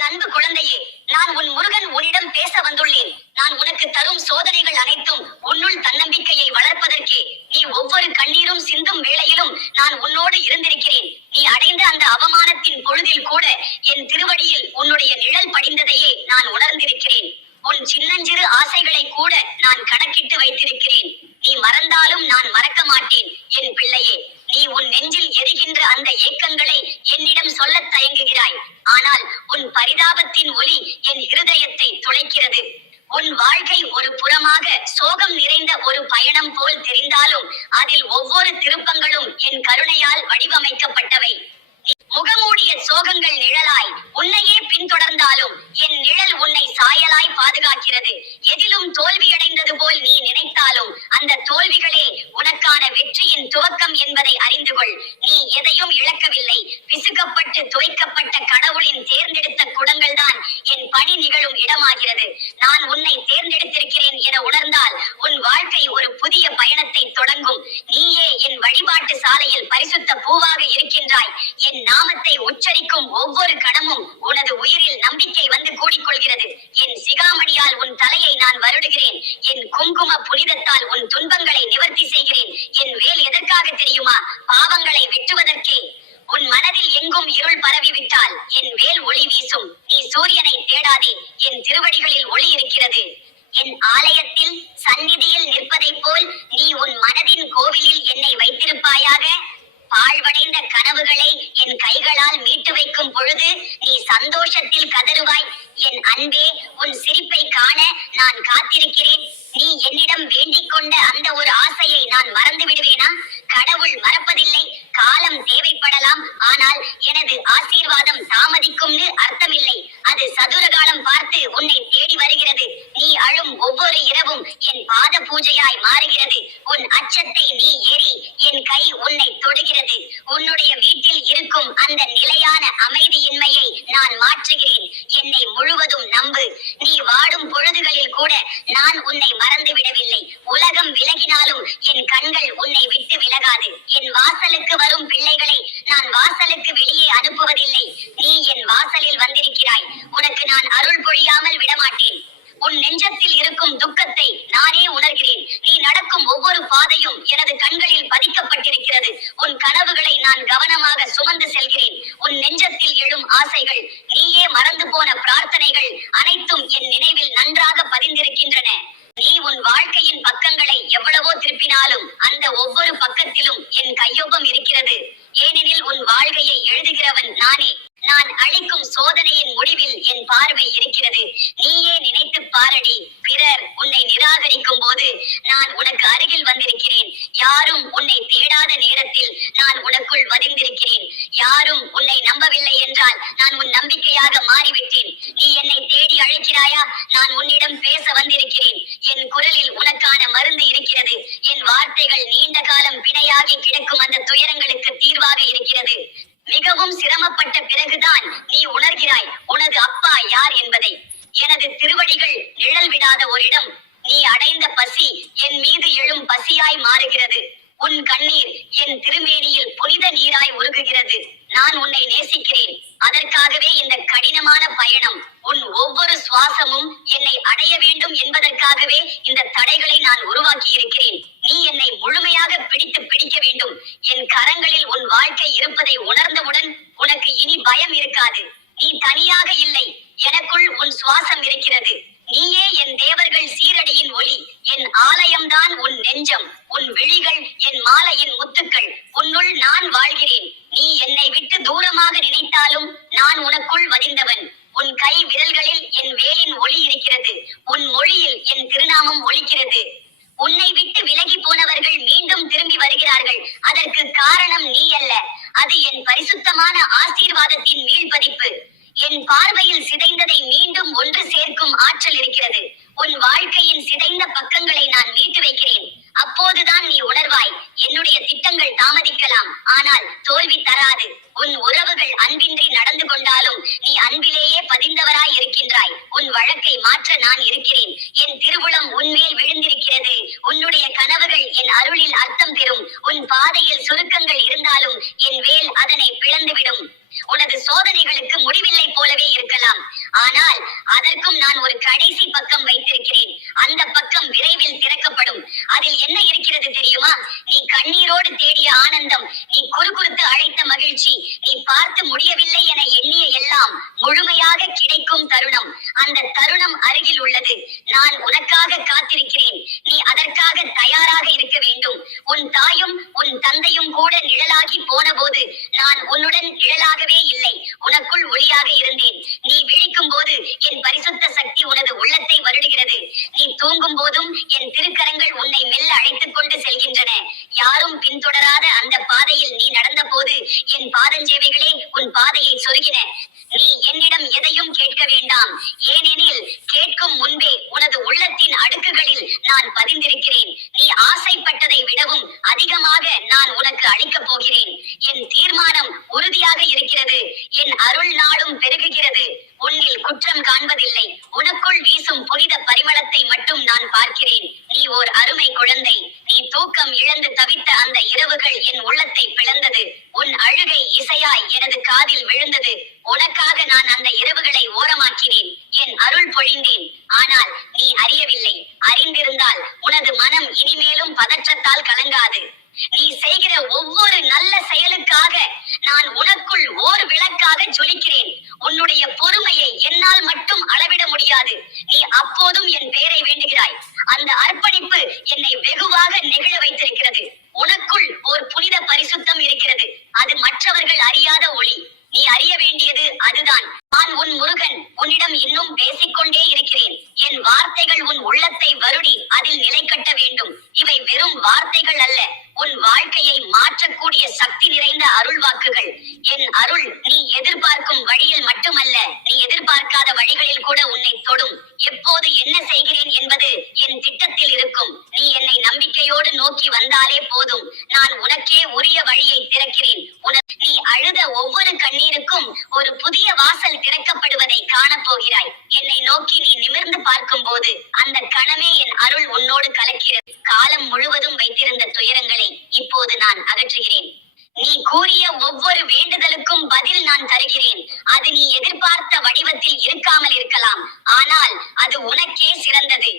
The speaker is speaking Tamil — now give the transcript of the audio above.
என் அன்பு குழந்தையே நான் உன் முருகன் உன்னிடம் பேச வந்துள்ளேன். நான் உனக்கு தரும் சோதனைகள் அனைத்தும் உன்னுள் தன்னம்பிக்கையை வளர்ப்பதற்கே. நீ ஒவ்வொரு கண்ணீரும் சிந்தும் வேளையிலும் நான் உன்னோடு இருந்திருக்கிறேன். நீ அடைந்த அந்த அவமானத்தின் பொழுதில் கூட என் திருவடியில் உன்னுடைய நிழல் படிந்ததையே நான் உணர்ந்திருக்கிறேன். உன் சின்னஞ்சிறு ஆசைகளை கூட நான் கணக்கிட்டு வைத்திருக்கிறேன். நீ மறந்தாலும் நான் மறக்க மாட்டேன் என் பிள்ளையே. நீ உன் நெஞ்சில் எரிகின்ற அந்த ஏக்கங்களை என்னிடம் சொல்லத் தயங்குகிறாய். ஆனால் உன் பரிதாபத்தின் ஒளி என் இருதயத்தை துளைக்கிறது. உன் வாழ்க்கை ஒரு புறமாக சோகம் நிறைந்த ஒரு பயணம் போல் தெரிந்தாலும் அதில் ஒவ்வொரு திருப்பங்களும் என் கருணையால் வடிவமைக்கப்பட்டவை. முகமூடிய சோகங்கள் நிழலாய் உன்னையே பின்தொடர்ந்தாலும் என் நிழல் உன்னை சாயலாய் பாதுகாக்கிறது. எதிலும் தோல்வியடைந்தது போல் நீ நினைத்தாலும் அந்த தோல்விகளே உனக்கான வெற்றியின் துவக்கம் என்பதை அறிந்து கொள் நீ எதையும் இல்லை பிசுக்கப்பட்டு துவைக்கப்பட்ட கடவுளின் தேர்ந்தெடுத்த குடங்கள் தான் என் பணி நிகழும் இடமாகிறது. நான் உன்னை தேர்ந்தெடுத்திருக்கிறேன் என உணர்ந்தால் உன் வாழ்க்கை ஒரு புதிய பயணத்தை தொடங்கும். நீயே என் வழிபாட்டு சாலையில் பரிசுத்த பூவாக இருக்கின்றாய். என் நாமத்தை உச்சரிக்கும் ஒவ்வொரு கணமும் உனது உயிரில் நம்பிக்கை வந்து கூடிக்கொள்கிறது. என் சிகாமணியால் உன் தலையை நான் வருடுகிறேன். என் குங்கும புனிதத்தால் உன் துன்பங்களை நிவர்த்தி செய்கிறேன் என் வேல் எதற்காக தெரியுமா பாவங்களை வெட்டுவதற்கே உன் மனதில் எங்கும் இருள் பரவிவிட்டால் என் வேல் ஒளி வீசும் நீ சூரியனை தேடாதே என் திருவடிகளில் ஒளி இருக்கிறது என் ஆலயத்தில் சந்நிதியில் நிற்பதைப் போல் நீ உன் மனதின் கோவிலில் என்னை வைத்திருப்பாயாக பாழ்வடைந்த கனவுகளை என் கைகளால் மீட்டு வைக்கும் பொழுது நீ உள்ளத்தில் கதறுவாய். என் அன்பே உன் சிரிப்பை காண நான் காத்திருக்கிறேன். நீ என்னிடம் வேண்டிக் கொண்ட அந்த ஒரு ஆசையை நான் மறந்து விடுவேனா கடவுள் மறப்பதில்லை. காலம் தேவைப்படலாம். ஆனால் எனது ஆசீர்வாதம் தாமதிக்கும்னு அர்த்தமில்லை அது சதுர காலம் பார்த்து உன்னை தேடி வருகிறது நீ அழும் ஒவ்வொரு இரவும் என் பாத பூஜையாய் மாறுகிறது உன் அச்சத்தை நீ ஏறி என் கை உன்னை தொடுகிறது. உன்னுடைய வீட்டில் இருக்கும் அந்த நிலையான அமைதியின்மையை நான் மாற்றுகிறேன். என்னை முழுவதும் நம்பு. நீ வாடும் பொழுதுகளில் கூட நான் உன்னை மறந்து விடவில்லை உலகம் விலகினாலும் என் கண்கள் உன்னை விட்டு விலகாது என் வாசலுக்கு வரும் பிள்ளைகளை நான் வாசலுக்கு வெளியே அனுப்புவதில்லை நீ என் வாசலில் வந்திருக்கிறாய் உனக்கு நான் அருள் பொழியாமல் விடமாட்டேன் உன் நெஞ்சத்தில் இருக்கும் துக்கத்தை நானே உணர்கிறேன் நீ நடக்கும் ஒவ்வொரு பாதையும் எனது கண்களில் பதிக்கப்பட்டிருக்கிறது உன் கனவுகளை நான் கவனமாக சுமந்து செல்கிறேன் உன் நெஞ்சத்தில் எழும் ஆசைகள் நீயே மறந்து போன பிரார்த்தனைகள் அனைத்தும் என் நினைவில் நன்றாக பதிந்திருக்கின்றன நீ உன் வாழ்க்கையின் பக்கங்களை எவ்வளவோ திருப்பினாலும் அந்த ஒவ்வொரு பக்கத்திலும் என் கையொப்பம் இருக்கிறது. ஏனெனில் உன் வாழ்க்கையை எழுதுகிறவன் நானே. நான் அளிக்கும் சோதனையின் முடிவில் என் பார்வை இருக்கிறது. நீயே நினைத்து பாரடி. பிறர் உன்னை நிராகரிக்கும் போது நான் உனக்கு அருகில் வந்திருக்கிறேன். யாரும் உன்னை தேடாத நேரத்தில் நான் உனக்குள் வதிந்திருக்கிறேன் யாரும் உன்னை நம்பவில்லை என்றால் நான் உன் நம்பிக்கையாக மாறிவிட்டேன். நீ என்னை தேடி அழைக்கிறாயா? நான் உன்னிடம் பேச வந்திருக்கிறேன். காலம் கிடக்கும் அந்த துயரங்களுக்கு தீர்வாக இருக்கிறது. மிகவும் சிரமப்பட்ட பிறகுதான் நீ உணர்கிறாய் உனது அப்பா யார் என்பதை. எனது திருவடிகள் நிழல் விடாத ஓரிடம் நீ அடைந்த பசி என் மீது எழும் பசியாய் மாறுகிறது. உன் கண்ணீர் என் திருமேனியில் புனித நீராய் உருகுகிறது. நான் உன்னை நேசிக்கிறேன். அதற்காகவே இந்த கடினமான பயணம் உன் ஒவ்வொரு சுவாச என்னை அடைய வேண்டும் என்பதற்காகவே இந்த தடைகளை நான் உருவாக்கி இருக்கிறேன் நீ என்னை முழுமையாக பிடித்து பிடிக்க வேண்டும் என் கரங்களில் உன் வாழ்க்கை இருப்பதை உணர்ந்தவுடன் உனக்கு இனி பயம் இருக்காது நீ தனியாக இல்லை எனக்குள் உன் சுவாசம் இருக்கிறது. நீயே என் தேவர்கள் சீரடியின் ஒளி. என் ஆலயம்தான் உன் நெஞ்சம். உன் விழிகள் என் மாலையின் முத்துக்கள். உன்னுள் நான் வாழ்கிறேன். நீ என்னை விட்டு தூரமாக நினைத்தாலும் நான் உனக்குள் வதிந்தவன் உன் கை விரல்களில் என் வேலின் ஒளி இருக்கிறது உன் மொழியில் என் திருநாமம் ஒலிக்கிறது உன்னை விட்டு விலகி போனவர்கள் மீண்டும் திரும்பி வருகிறார்கள் அதற்கு காரணம் நீ அல்ல அது என் பரிசுத்தமான ஆசீர்வாதத்தின் மீள்பதிப்பு என் பார்வையில் சிதைந்ததை மீண்டும் ஒன்று சேர்க்கும் ஆற்றல் இருக்கிறது. உன் வாழ்க்கையின் சிதைந்த பக்கங்களை நான் மீட்டு வைக்கிறேன். அப்போதுதான் நீ உணர்வாய் என்னுடைய திட்டங்கள் தாமதிக்கலாம். ஆனால் தோல்வி தராது. உன் உறவுகள் அன்பின்றி நடந்து கொண்டாலும் நீ அன்பிலேயே பதிந்தவராய் இருக்கின்றாய். உன் வழக்கை மாற்ற நான் இருக்கிறேன். என் திருவுளம் உன்மேல் விழுந்திருக்கிறது. உன்னுடைய கனவுகள் என் அருளில் அர்த்தம் பெறும். உன் பாதையில் சுருக்கங்கள் இருந்தாலும் என் வேல் அதனை பிளந்துவிடும் உனது சோதனைகளுக்கு முடிவில்லை போலவே இருக்கலாம் ஆனால் அதற்கும் நான் ஒரு கடைசி பக்கம் வைத்திருக்கிறேன் அந்த பக்கம் விரைவில் திறக்கப்படும் அதில் என்ன இருக்கிறது தெரியுமா நீ கண்ணீரோடு தேடிய ஆனந்தம் நீ குறுகுறுத்து அழைத்த மகிழ்ச்சி நீ பார்த்து முடியவில்லை என எண்ணிய எல்லாம் முழுமையாக கிடைக்கும் தருணம் அந்த தருணம் அருகில் உள்ளது நான் உனக்காக காத்திருக்கிறேன் நீ அதற்காக தயாராக இருக்க வேண்டும் உன் தாயும் உன் தந்தையும் கூட நிழலாகி போன போது நான் உன்னுடன் நிழலாகவே இல்லை. உனக்குள் ஒளியாக இருந்தேன். நீ விழிக்கும் போது என் பரிசுத்த சக்தி உனது உள்ளத்தை வருடுகிறது. நீ தூங்கும் போதும் என் திருக்கரங்கள் உன்னை மெல்ல அழைத்துக் கொண்டு செல்கின்றன. யாரும் பின்தொடராத அந்த பாதையில் நீ நடந்த போது என் பாதஞ்சேவைகளே உன் பாதையை சொருகின நீ என்னிடம் எதையும் கேட்க வேண்டாம் ஏனெனில் கேட்கும் முன்பே உனது உள்ளத்தின் அடுக்குகளில் நான் பதிந்திருக்கிறேன் நீ ஆசைப்பட்டதை விடவும் அதிகமாக நான் உனக்கு அளிக்கப் போகிறேன் என் தீர்மானம் உறுதியாக இருக்கிறது என் அருள் நாளும் பெருகுகிறது உன்னில் குற்றம் காண்பதில்லை உனக்குள் வீசும் புனித பரிமளத்தை மட்டும் நான் பார்க்கிறேன் நீ ஓர் அருமை குழந்தை நீ தூக்கம் இழந்து தவித்த அந்த பாடல் என் உள்ளத்தை பிளந்தது. உன் அழுகை இசையாய் எனது காதில் விழுந்தது. உனக்காக நான் அந்த இரவுகளை ஓரமாக்கினேன். என் அருள் பொழிந்தேன். ஆனால் நீ அறியவில்லை. அறிந்திருந்தால் உனது மனம் இனிமேலும் பதற்றத்தால் கலங்காது. நீ செய்கிற ஒவ்வொரு நல்ல செயலுக்காக நான் உனக்குள் ஓர் விளக்காக ஜொலிக்கிறேன். உன்னுடைய பொறுமையை என்னால் மட்டும் அளவிட முடியாது. நீ அப்போதும் என் பெயரை வேண்டுகிறாய். அந்த அர்ப்பணிப்பு என்னை வெகுவாக நெகிழ வைத்து உனக்குள் ஒரு புனித பரிசுத்தம் இருக்கிறது அது மற்றவர்கள் அறியாத ஒளி நீ அறிய வேண்டியது அதுதான் நான் உன் முருகன் உன்னிடம் இன்னும் பேசிக்கொண்டே இருக்கிறேன் என் வார்த்தைகள் உன் உள்ளத்தை வருடி அதில் நிலை கட்ட வேண்டும் இவை வெறும் வார்த்தைகள் அல்ல உன் வாழ்க்கையை மாற்றக்கூடிய சக்தி நிறைந்த அருள் வாக்குகள் என் அருள் நீ எதிர்பார்க்கும் வழியில் மட்டுமல்ல நீ எதிர்பார்க்காத வழிகளில் கூட உன்னை தொடும் எப்போது என்ன செய்கிறேன் என்பது என் திட்டத்தில் இருக்கும் நீ என்னை நம்பிக்கையோடு நோக்கி வந்தாலே போதும். நான் உனக்கே உரிய வழியை திறக்கிறேன். நீ அழுத ஒவ்வொரு கண்ணீருக்கும் ஒரு புதிய வாசல் திறக்கப்படுவதை காணப்போகிறாய். என்னை நோக்கி நீ நிமிர்ந்து பார்க்கும் போது அந்த கணமே என் அருள் உன்னோடு கலக்கிறது. காலம் முழுவதும் வைத்திருந்த துயரங்களை இப்போது நான் அகற்றுகிறேன். நீ கூறிய ஒவ்வொரு வேண்டுதலுக்கும் பதில் நான் தருகிறேன். அது நீ எதிர்பார்த்த வடிவத்தில் இருக்காமல் இருக்கலாம். ஆனால் அது உனக்கே சிறந்தது.